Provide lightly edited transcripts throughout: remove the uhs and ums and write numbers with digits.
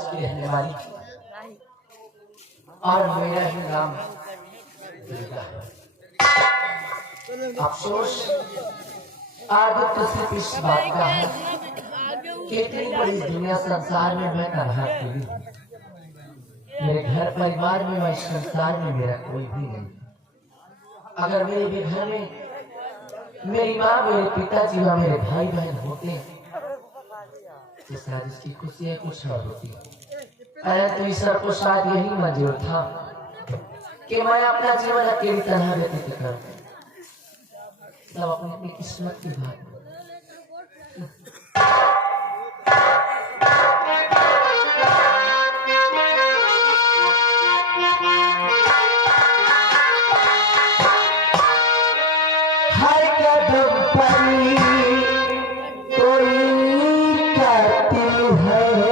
समाज की रहने वाली और मेरा ही नाम दुर्गा। अफसोस आदत सिर्फ इस बात का है कि इतनी बड़ी दुनिया संसार में मैं कहाँ अकेली हूँ। मेरे घर परिवार में और संसार में मेरा कोई भी नहीं। अगर मेरे भी घर में मेरी माँ, मेरे पिताजी और मेरे भाई बहन होते तो शायद इसकी खुशियाँ कुछ और होती। तो ईश्वर को शायद यही मंजूर था कि मैं अपना जीवन अकेली तरह व्यतीत करूं। सब अपनी अपनी किस्मत की बात। हर कदम पर कोई कहती है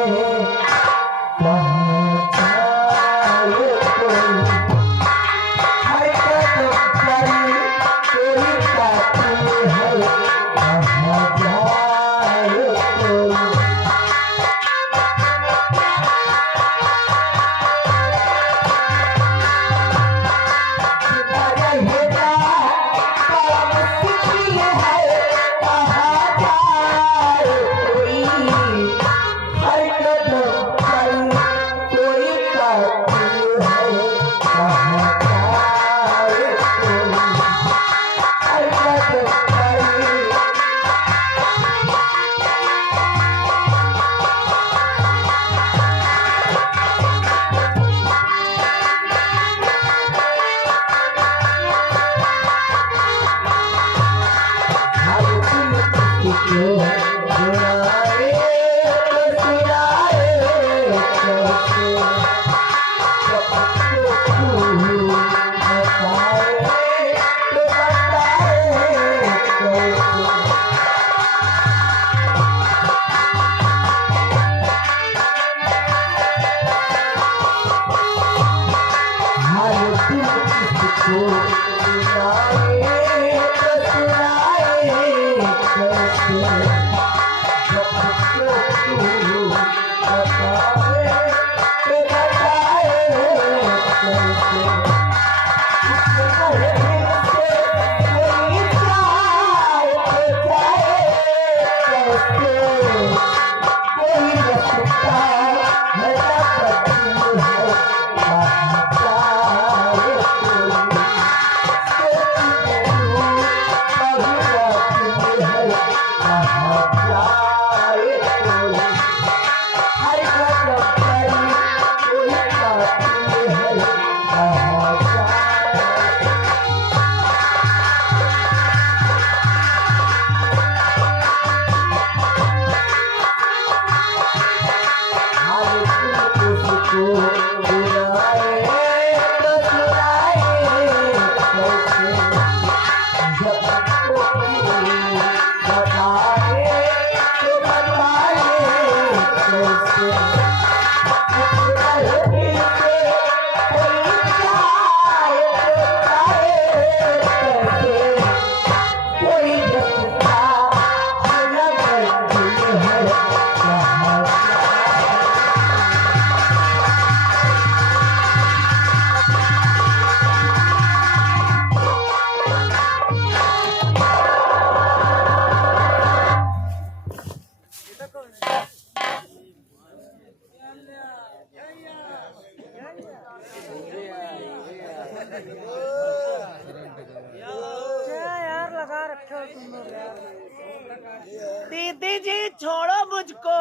दीदी जी छोड़ो मुझको।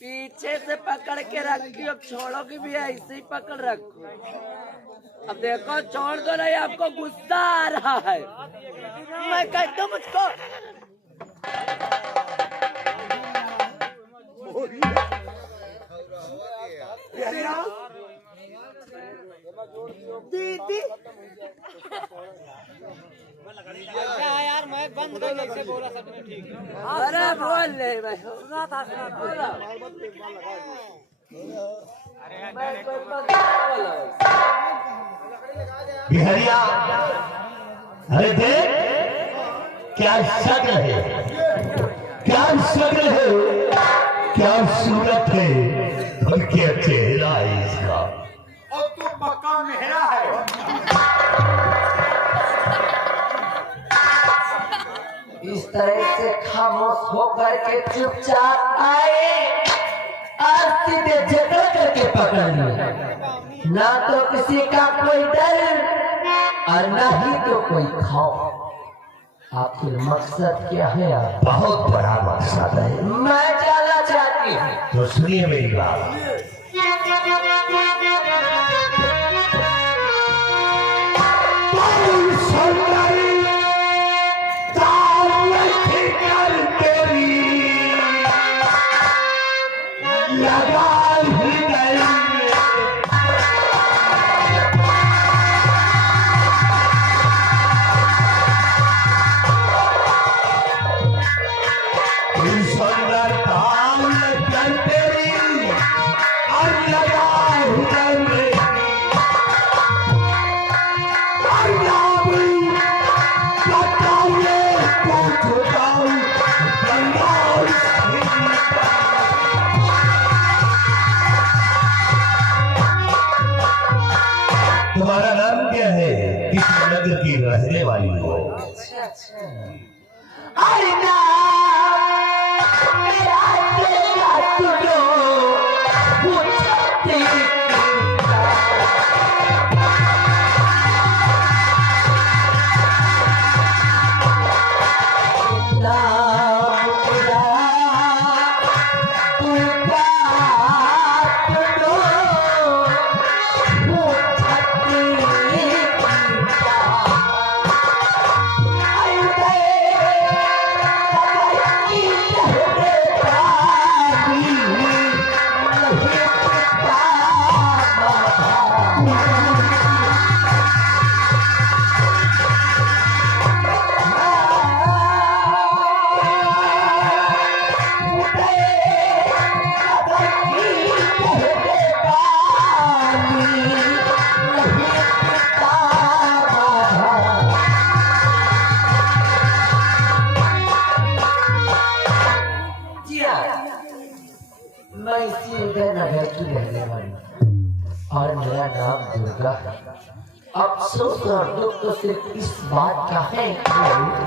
पीछे से पकड़ के रखियो, छोड़ोगी भी ऐसे ही पकड़ रखो। अब देखो छोड़ दो, नहीं आपको गुस्सा आ रहा है। मैं कहता हूँ मुझको। दीदी यार मैं बंद करने से बोला सबने ठीक है। अरे बोल ले भाई। बिहारिया, अरे देख क्या शक्ल है, क्या शक्ल है। क्या सूरत है और क्या चेहरा है इसका। और तू पक्का मेहरा है। इस तरह से खामोश होकर के चुपचाप आए और सीधे झगड़ करके पकड़ लिए। ना तो किसी का कोई डर और ना ही तो कोई खौफ। आखिर मकसद क्या है आप? बहुत बड़ा मकसद है। मैं जाना चाहती हूँ। तो सुनिए मेरी बात। तुम्हारा नाम क्या है? किस नगर की रहने वाली हो? अरे ना मेरा तेरा तुझो पूछते मैं इसी उदयनगर की रहने वाली और मेरा नाम दुर्गा है। अफसोस और दुख तो सिर्फ इस बात का है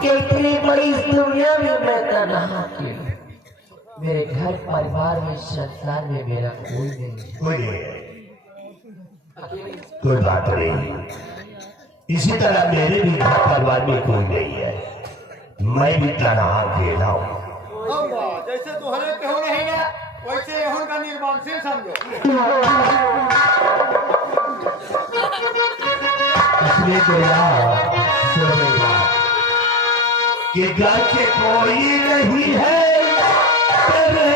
कि इतनी बड़ी इस दुनिया में मैं तन्हा क्यों। मेरे घर परिवार में संसार में मेरा कोई नहीं। कोई बात नहीं। इसी तरह मेरे भी घर परिवार में कोई नहीं है। मैं भी तनहा अकेला हूँ। जैसे तुम्हारे केहू नहीं है वैसे यहूं का निर्माण से समझो। इसलिए तो कि घर से कोई नहीं है तेरे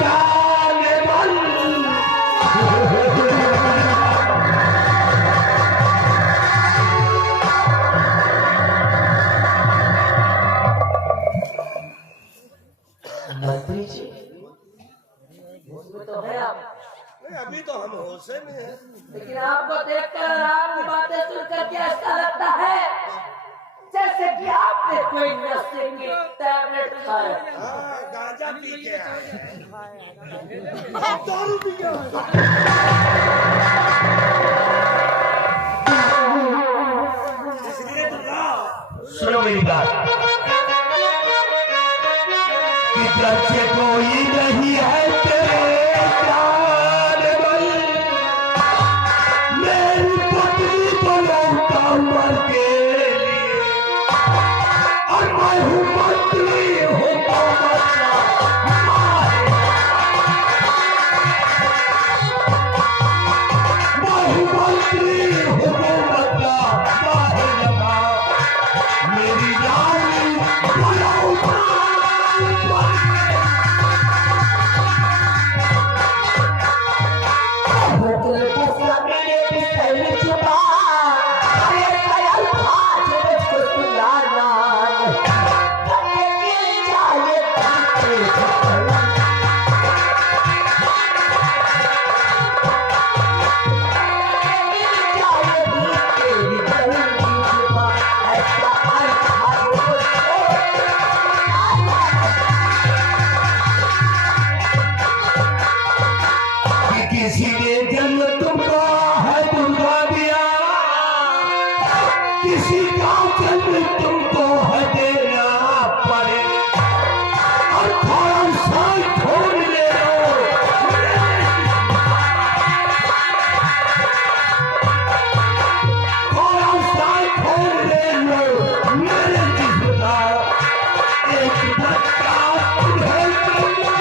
शान मन। मंत्री जी तो है आप। अभी तो हम होशे में हैं। लेकिन आपको देखकर आपकी बातें सुनकर क्या ऐसा लगता है जैसे कि आपने कोई नशे की टैबलेट खाया। गांजा पी के आए। दारू पी गया। सुनो मेरी बात कि घर से कोई नहीं है तेरे शान मन। मेरी पत्नी को लौटा मर के लिए और मैं हूँ मंत्री हूँ मेरी जान किसी का जन्म तुमको है देना पड़े और थोड़ा सा छोड़ ले लो। थोड़ा सा छोड़ ले लो मेरे जिस्म का एक धक्का तुम्हें दूंगा।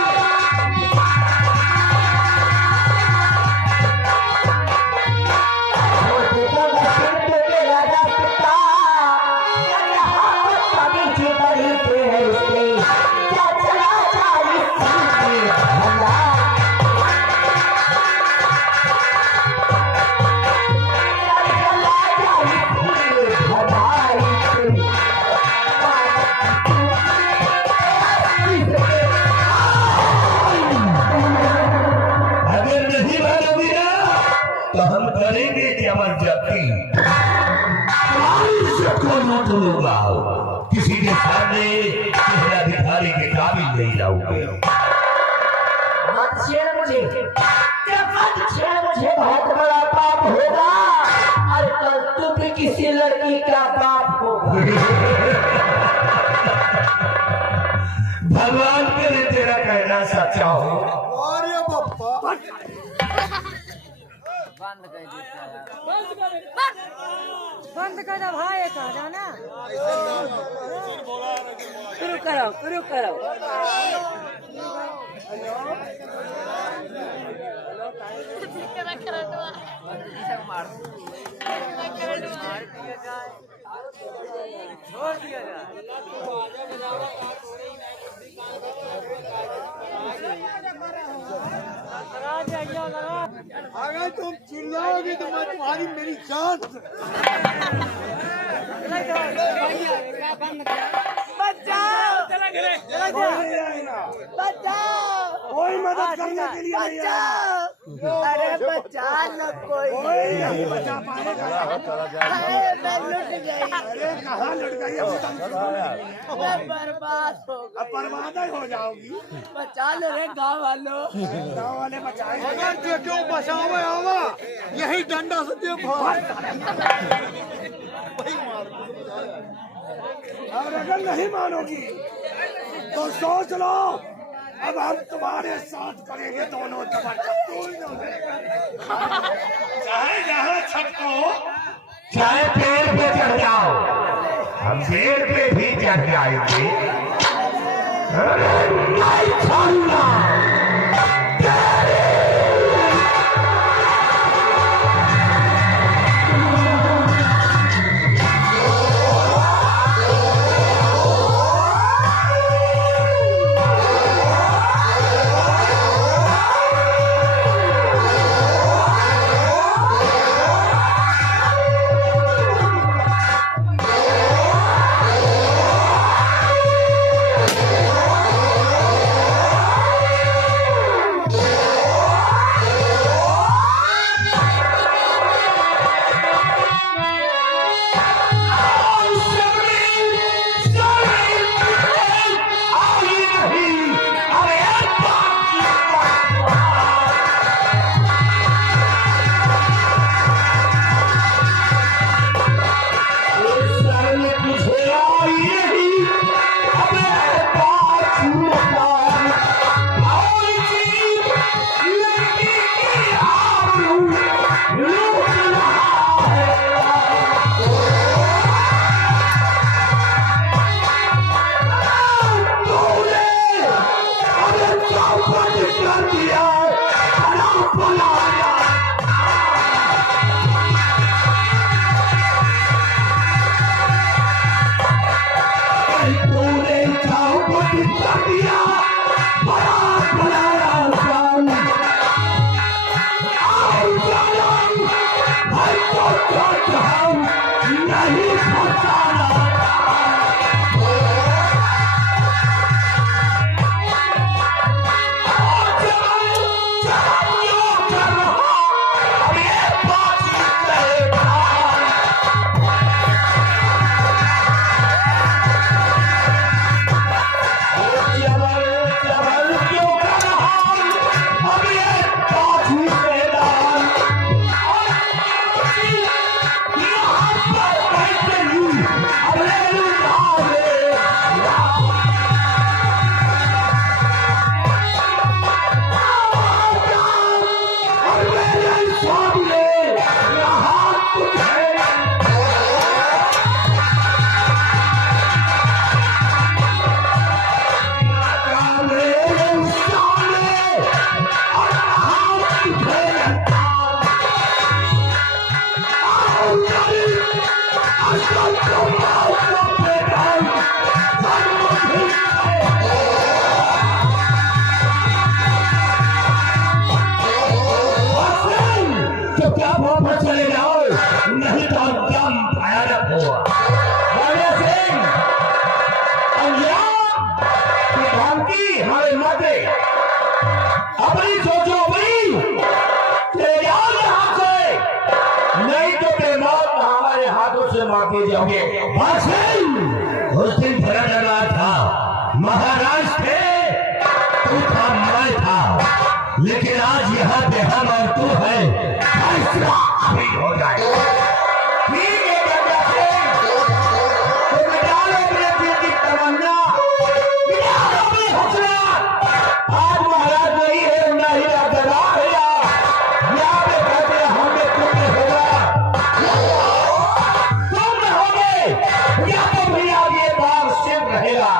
तो हम करेंगे जबरदस्ती किसी के सामने किसी अधिकारी के काबिल नहीं लाऊंगे। मत छेड़ मुझे, मत छेड़ मुझे, बहुत बड़ा पाप होगा और कल तू भी किसी लड़की का बाप होगा। भगवान करे तेरा कहना सच्चा हो। अरे बापा बंद कर दो भाई, कह जाना शुरू करो, शुरू करो। छोड़ दिया जाए। अगर तुम चिल्लाओगे तो मैं तुम्हारी मेरी जान बचाओ, बचाओ, कोई मदद करने के लिए नहीं आया। अरे बचा लो, कोई नहीं बचा पाएगा। मैं लुट गई। अरे कहाँ लुट गई? मैं बर्बाद हो गई। अब बर्बाद ही हो जाओगी। बचा लो रे गाँव वालों। गाँव वाले बचाएंगे। अगर क्यों बचावे आवा यही डंडा से दे भाग। और अगर नहीं मानोगी तो सोच लो, अब हम तुम्हारे साथ करेंगे दोनों चाहे जहाँ छपको, चाहे पेड़ पे चढ़ जाओ, हम पेड़ पे भी चढ़ जाएंगे। अरे नहीं छोड़ना। Right चले जाओ, नहीं तो अंजाम भयानक होगा। राजा सिंह, अंजाम की भांति हमें मत दे। अपनी सोचो भाई, चले जाओ यहाँ से, नहीं तो बेमौत हमारे हाथों से मार जाओगे। उस दिन भरा डरा था, महाराज थे, तू था, मैं था, लेकिन आज यहाँ पे हम और तू है, फैसला अभी हो जाए। ठीक है गंगा सिंह, तुम मिटा लो अपने दिल की तमन्ना, मिटा लो अपनी हसरत। आज महाराज नहीं है, ना ही राजा है, यहाँ पे कहते हमें तुम होगा, तुम रहोगे, या तो भैया ये बार सिर्फ रहेगा।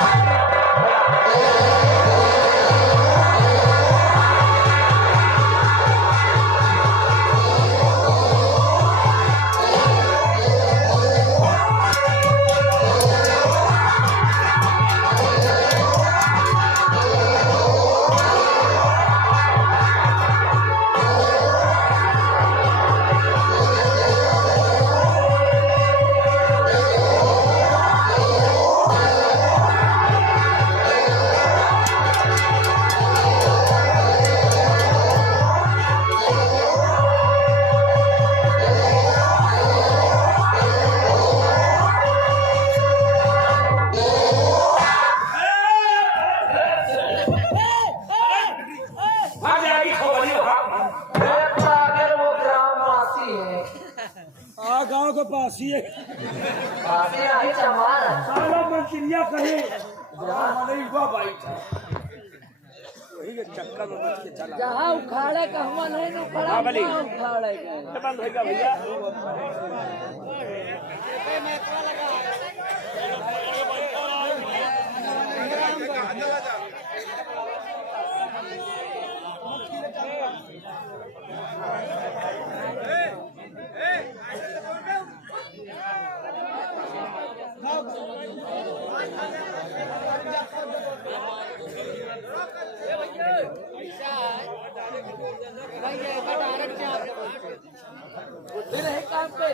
गांव के पास ही है, सारा मंत्रिया कहे नहीं हुआ भाई वही के चक्कर में बच के चला। जहाँ उखाड़े कहवा नहीं न उखाड़ा, उखाड़े बंद होगा भैया। बुद्धि नहीं काम पे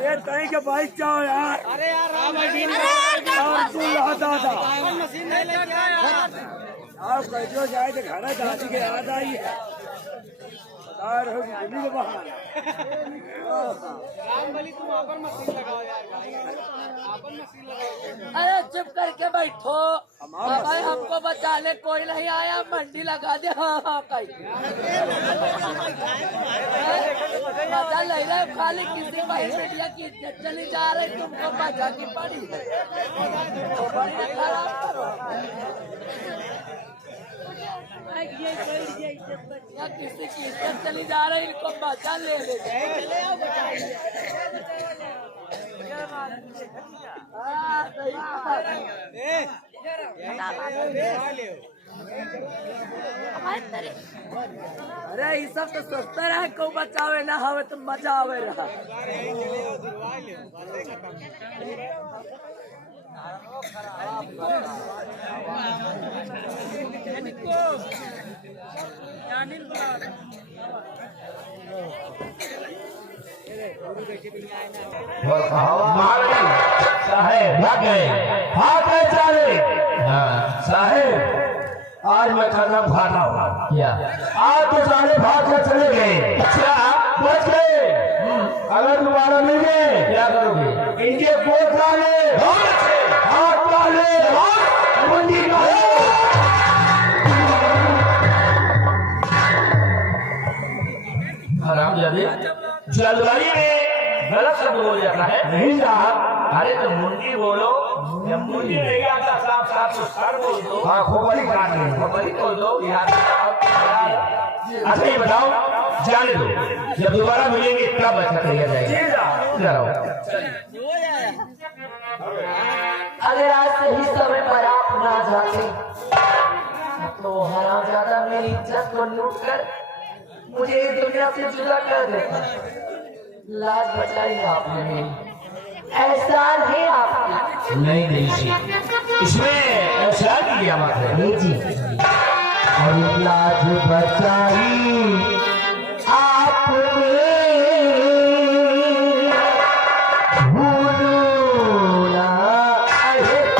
ये कहीं के बाइक जाओ यार। अरे यार आप कैसे जाए तो घर दादी के याद आई है, बता रहे हो कि दिल्ली में बाहर रामबली तुम आप मशीन लगाओ यार, आप मशीन लगाओ। अरे चुप करके बैठो, भाई हमको बचाने कोई नहीं आया, मंडी लगा दे। हाँ हाँ कहीं मजा ले रहे हो, खाली किसी भाई मीडिया की इज्जत चली जा रही, तुमको मजा की पड़ी तो बड़ी खराब करो। या किसी की इज्जत चली जा रही, इनको बचा ले लेते। हाँ, सही बात है। अरे ये सब तो सोचते रहे को बचावे ना हवे तो मजा आवे रहा। साहेब भाग गए, भाग गए सारे। साहेब आज मैं कदम खाता हूँ क्या? आज तो सारे भाग कर चले गए। अच्छा बच गए। अगर दोबारा मिल गए क्या करोगे? इनके कोट डाले, हाथ डाले, मुंडी डाले। हरामजादे, जल्दबाजी में गलत शब्द बोल जाता है। नहीं साहब, अरे तो मुंडी बोलो या मुंडी नहीं आता, साफ साफ तो सर बोल दो। हाँ खोपड़ी काट ली, खोपड़ी बोल दो यार। अच्छा ये बताओ, जाने दो, जब दोबारा मिलेंगे क्या बचा तैयार जाएगा? जाओ। अगर आज सही समय पर आप ना जाते तो हरामजादा मेरी इज्जत को लूट कर मुझे इस दुनिया से जुदा कर देता। लाज बचाई आपने मेरी, एहसान है आपका। नहीं नहीं जी, इसमें ऐसा की क्या बात है? नहीं जी, और लाज बचाई आपने, भूलो ना एहसान।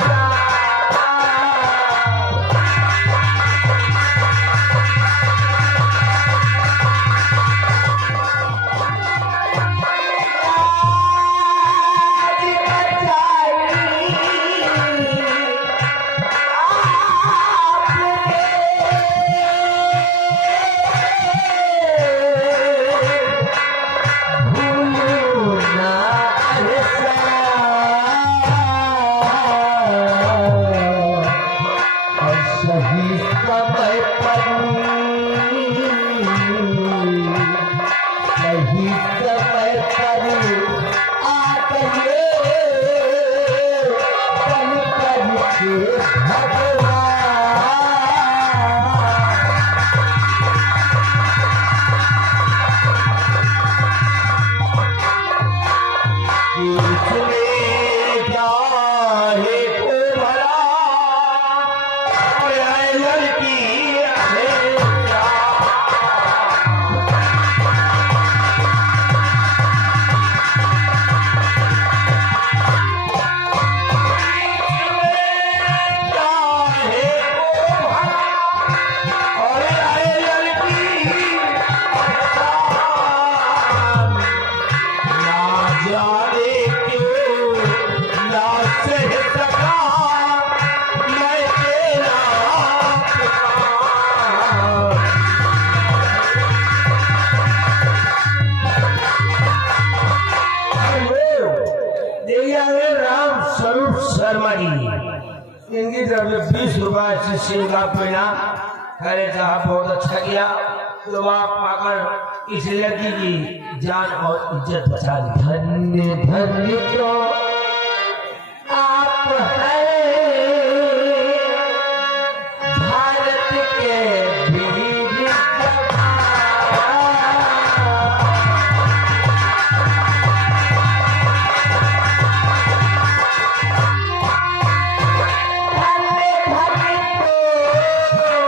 इनकी तरफ से 20 रुपए शिष्य का पीना। अरे साहब बहुत अच्छा किया, तो आप आकर इस लड़की की जान और इज्जत बचा दी। धन्य धन्य तो आप हैं भारत के वीर जवान। धन्य धन्य तो आप हैं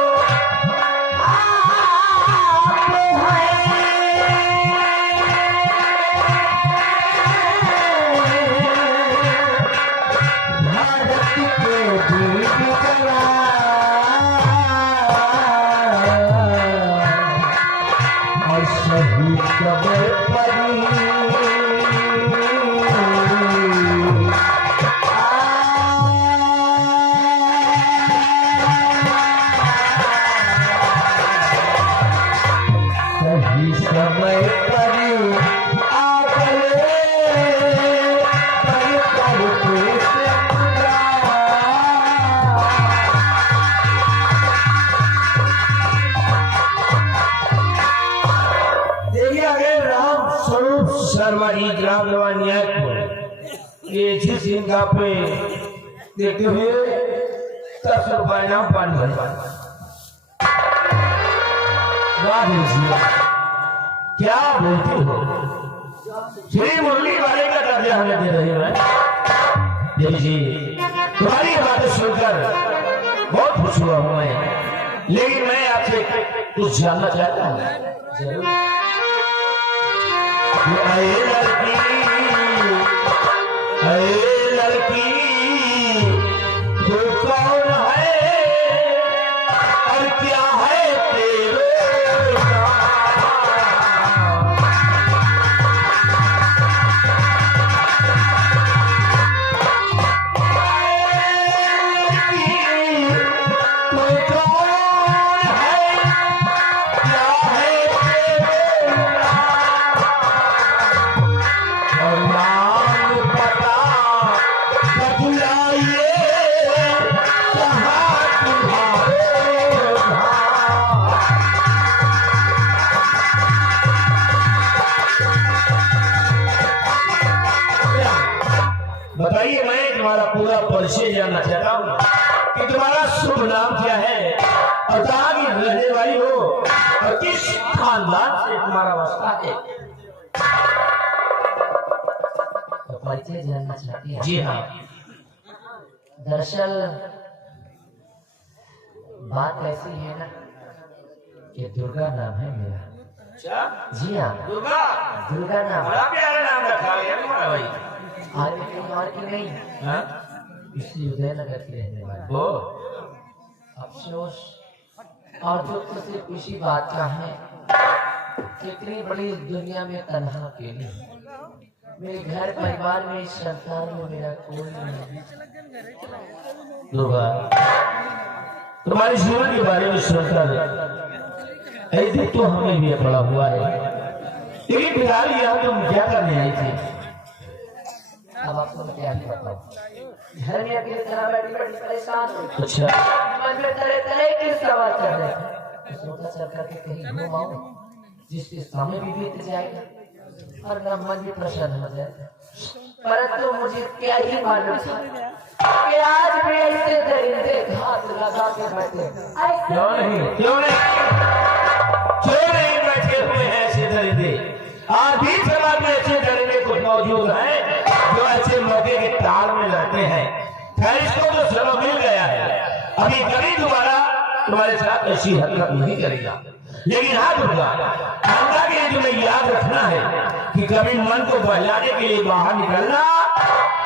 स्वरूप शर्मा जी ग्राम न्यायपुर ये जिस इनका पे देखते हुए 10 रुपए नाम पानी भरवा क्या बोलते हो? श्री मुरली वाले का दर्जा हमें दे रही है देवी जी। तुम्हारी बातें सुनकर बहुत खुश हुआ हूं मैं, लेकिन मैं आपसे कुछ जानना चाहता हूँ। जरूर। लड़की तू कौन है और क्या है तेरे बताइए। मैं तुम्हारा पूरा परिचय जानना चाहता हूँ कि तुम्हारा शुभ नाम क्या है और कहाँ की रहने वाली हो और किस खानदान से तुम्हारा वास्ता है। तो परिचय जानना चाहती है? जी हाँ। दरअसल बात ऐसी है ना कि दुर्गा नाम है मेरा। जी हाँ, दुर्गा नाम। बड़ा प्यारा नाम रखा है तुम्हारा भाई। आज कहीं और की नहीं, इसी उदयनगर की रहने वाली। ओ अफसोस और दुख तो सिर्फ इसी बात का है कि इतनी बड़ी दुनिया में तन्हा अकेली मेरे घर परिवार में, इस संसार में मेरा कोई नहीं। दुर्गा, तुम्हारे जीवन के बारे में सुनकर ऐसे तो हमें भी पड़ा हुआ है, लेकिन फिलहाल यहाँ तुम क्या करने आई थी? अब आपको मैं क्या बताऊं, घर में अकेले तरह बैठी बड़ी परेशान हूँ। अच्छा। मन में तरह तरह के सवाल चल रहे थे। सोचा चल करके कहीं घूम आऊं जिससे समय भी बीत जाएगा और न मन भी प्रसन्न हो जाएगा। परंतु मुझे क्या ही मालूम था कि आज भी ऐसे दरिंदे घात लगा के बैठे। क्यों नहीं बैठे हुए हैं ऐसे दरिंदे? आज भी समाज में ऐसे दरिंदे कुछ मौजूद हैं जो ऐसे मौके के ताल में रहते हैं। खैर, इसको तो चलो मिल गया है, अभी कभी दोबारा तुम्हारे साथ ऐसी हरकत नहीं करेगा। लेकिन हाँ दुर्गा, अंधा के लिए तुम्हें याद रखना है कि कभी मन को बहलाने के लिए बाहर निकलना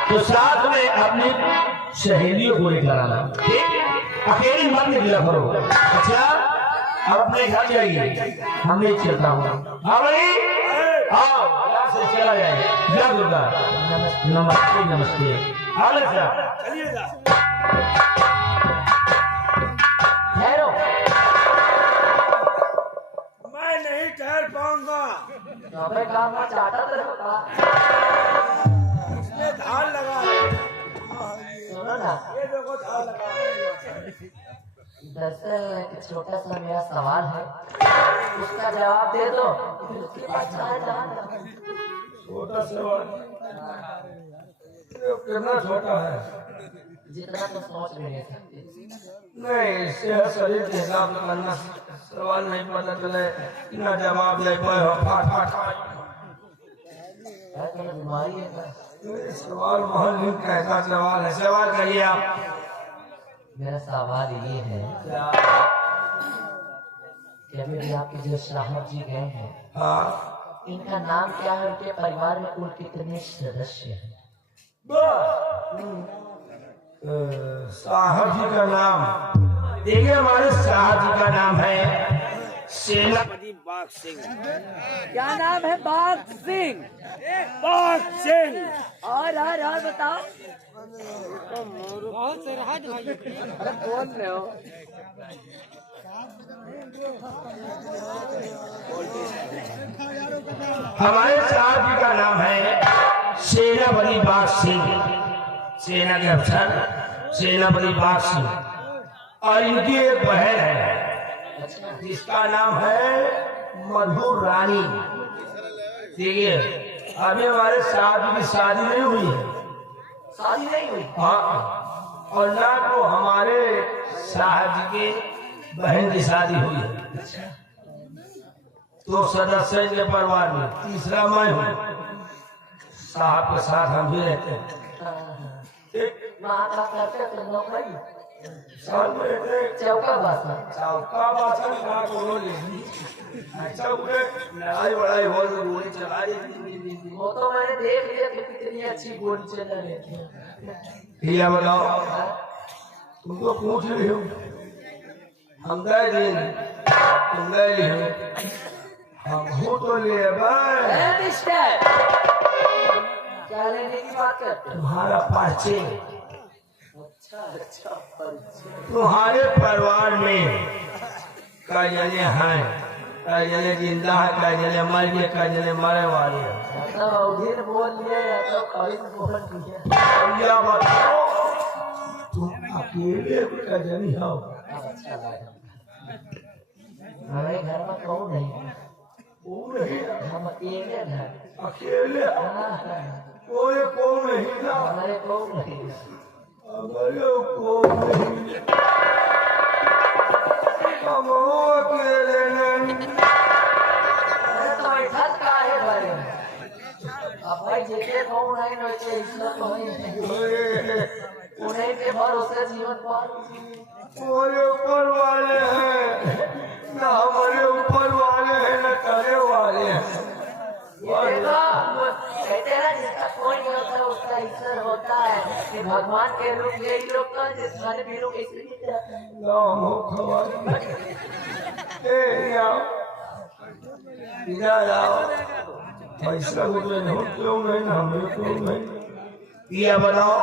तो साथ में अपनी सहेलियों को लेकर आना। ठीक, अकेली मत निकला करो। अच्छा, अब अपने घर जाइए, हम नहीं चलता हूँ। हाँ भाई, आओ, यहाँ से चला जाए। जय दुर्गा। नमस्ते नमस्ते। चलिएगा। ठहरो, मैं नहीं ठहर पाऊंगा। अबे काम में चाटा तो होता। इसमें धार लगा है। सुनो ना, ये देखो धार लगा है। दरअसल एक छोटा सा मेरा सवाल है, उसका जवाब दे दो। फिर उसके बाद छोटा सवाल कितना छोटा है? जितना तो सोच भी नहीं सकते। नहीं, इससे शरीर के हिसाब से करना सवाल नहीं पता चले ना जवाब दे पाए। फाट क्या तुम्हें बीमारी है क्या? सवाल महल कैसा सवाल है? सवाल करिए आप। मेरा सवाल ये है कि अभी भी आपके जो साहब जी गए हैं, हाँ, इनका नाम क्या है? उनके परिवार में कुल कितने सदस्य हैं? साहब जी का नाम देखिए, हमारे साहब जी का नाम है सेनापति बाग सिंह। क्या नाम है? बाग सिंह। बाग सिंह। और बताओ। बहुत से राज भाई। अरे बोल रहे हो? हमारे साहब जी का नाम है सेनापति बाग सिंह। सेना के अफसर सेनापति बाग सिंह, और इनकी एक बहन है जिसका नाम है मधुर रानी। देखिए अभी हमारे साहब की शादी नहीं हुई है। शादी नहीं हुई? हाँ, और ना तो हमारे साहब जी के बहन की शादी हुई है। तो सदस्य के परिवार में तीसरा मैं हूँ। साहब के साथ हम भी रहते हैं। वहाँ का करते तुम लोग भाई? साल में एक चौका बासा। चौका बासा ना बोलो नहीं। अच्छा उन्हें लड़ाई वड़ाई हो तो गोली चला दी। वो तो मैंने देख लिया कि कितनी अच्छी गोली चला रही है। ये बताओ तुमको पूछ रही हूँ हम गए दिन तुम गए हो हम हो तो ले भाई मिस्टर, क्या लेने की बात करते हो? तुम्हारा परिचय अच्छा परिचय। तुम्हारे परिवार में कई जने हैं, कई जने जिंदा है, कई जने मर गए, कई जने मरे वाले हैं। तो उधर बोल लिया या तो कभी बोल दिया। क्या बताओ तुम अकेले कई जनी हो? अच्छा लगा। हमारे घर में कौन नहीं? कौन नहीं? हम अकेले हैं। अकेले हाँ, कोई कौन नहीं ना? हमारे कौन नहीं? हमारे कौन नहीं? हम अकेले नहीं। अरे तो बैठा का है भाई? अब भाई जितने कौन है ना इतने इसमें तो है। उन्हीं के भरोसे जीवन पार। हमारे ऊपर वाले हैं ना, हमारे ऊपर वाले हैं ना करे वाले हैं। कहते हैं ना जिसका कोई नहीं होता उसका ईश्वर होता है। कि भगवान के रूप यही लोग का जिसने भी लोग ऐसे नहीं जाते हैं। नाम हो खबर ए आओ इधर आओ। पैसा मुझे नहीं क्यों नहीं ना हमें क्यों नहीं? ये बताओ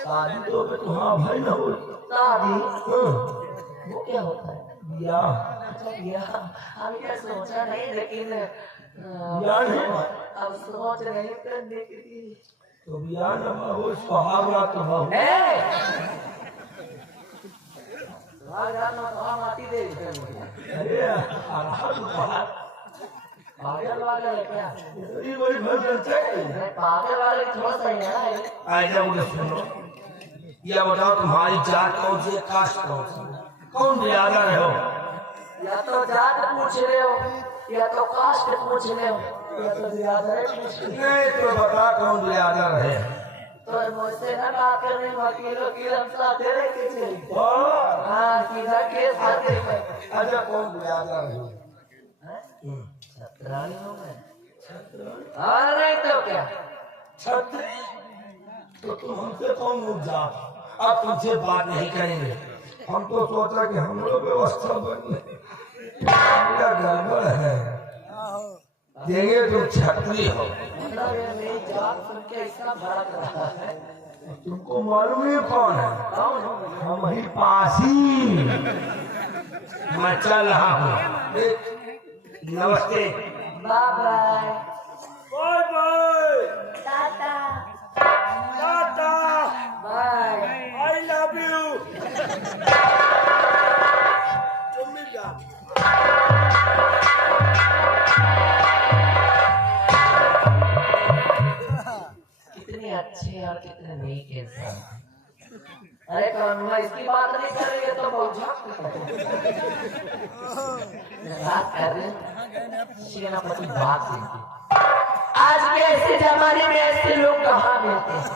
शादी तो में हाँ भाई ना हो शादी हाँ, वो क्या होता है? या हम ये सोचा नहीं लेकिन या नहीं अब सोच रहे करने के लिए। तो बिया न हो सुहागरा तो हो। माटी दे अरे पागल वाले है क्या? ये बड़ी भजन है। नहीं, पागल वाले थोड़ा सा ही है ना। आइए मुझे सुनो, ये बताओ तुम्हारी जात कौन सी है, कास्ट कौन सी है? कौन बिरादर है हो? या तो जात पूछ रहे हो या तो कास्ट पूछ रहे हो या तो बिरादर पूछ रहे हो। नहीं तो बता कौन बिरादर है? तो मुझसे ना बात करने वकीलों की हम साथ रह के चली। हाँ, हाँ सीधा केस करते हैं। अच्छा कौन बिरादर है? छत्रालियों में और नहीं तो क्या? छत्र तो तुम हमसे कौन मुझ जा? अब तुमसे बात नहीं करेंगे। हम तो सोचा कि हम लोग व्यवस्था बनी क्या गड़बड़ है। देंगे तुम छत्री हो। मतलब ये मेरी जात सुन के इतना भड़क रहा है। तुमको मालूम है कौन है? कौन हो? हम ही पासी। मैं चल रहा हूँ। नमस्ते। Bye bye. Bye bye tata tata bye. I love you. तुम भी जा। कितने अच्छे और कितने नेक इंसान। अरे कौन मैं इसकी बात नहीं करेंगे तो बहुत बात कर रहे सेनापति बात आज के ऐसे जमाने में ऐसे लोग कहाँ मिलते हैं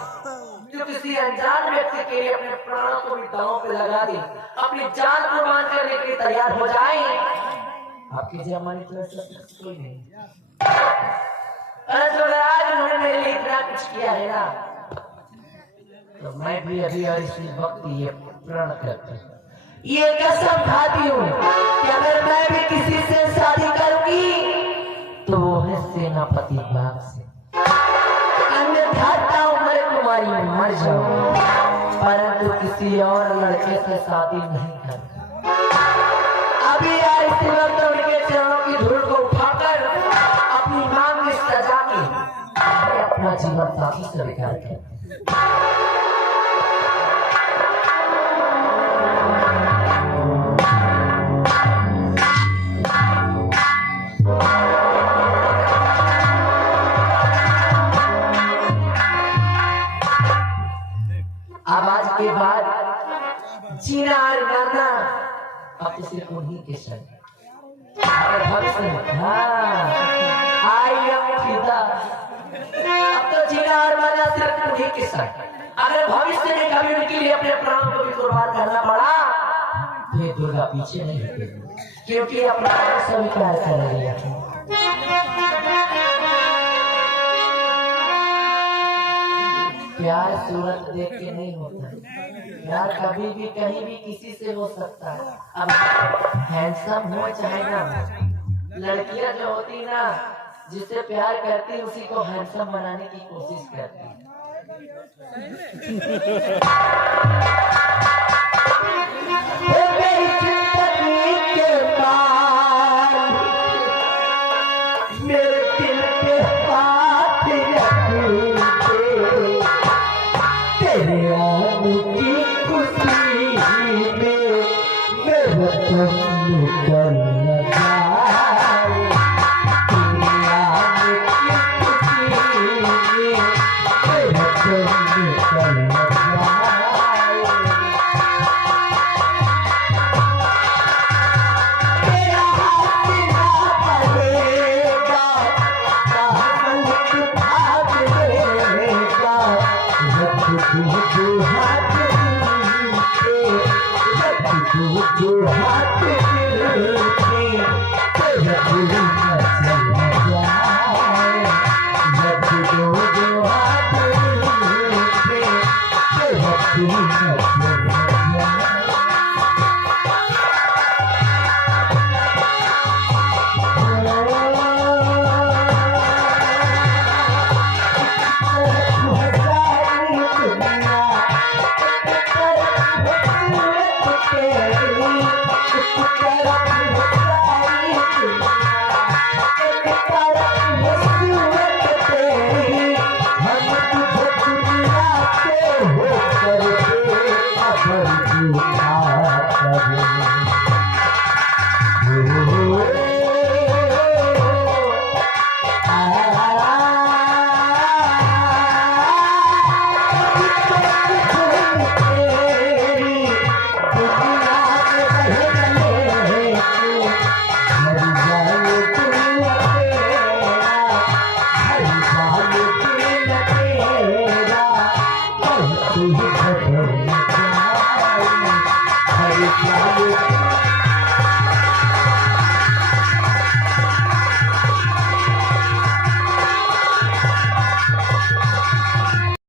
जो किसी अनजान व्यक्ति के लिए अपने प्राणों को भी दांव पे लगा दे, अपनी जान कुर्बान करने के लिए तैयार हो जाए। आपके जमाने तो ऐसा कोई नहीं। आज उन्होंने मेरे लिए इतना कुछ किया है ना, तो मैं भी अभी और इसी वक्त ये प्रण करती हूँ, ये कसम खाती हूँ कि अगर मैं भी किसी से शादी करूंगी तो वो है सेनापति बाग से। अन्यथा उम्र कुमारी में मर जाऊं, परंतु किसी और लड़के से शादी नहीं करूंगा। अभी यार इसी वक्त उनके चरणों की धूल को उठाकर अपनी मांग में सजा के अपना जीवन साथी स्वीकार कर। सिर्फ उन्हीं के संग। अगर भविष्य में हाँ आई एम फिदा, अब तो जीना और मरना सिर्फ उन्हीं के संग। अगर भविष्य में कभी उनके लिए अपने प्राण को भी कुर्बान करना पड़ा, फिर दुर्गा पीछे नहीं हटेगी, क्योंकि अपना सभी प्यार कर रही है। प्यार सूरत देख के नहीं होता, प्यार कभी भी कहीं भी किसी से हो सकता है। अब हैंडसम हो चाहे ना, लड़कियां जो होती ना जिससे प्यार करती उसी को हैंडसम बनाने की कोशिश करती। Thank you.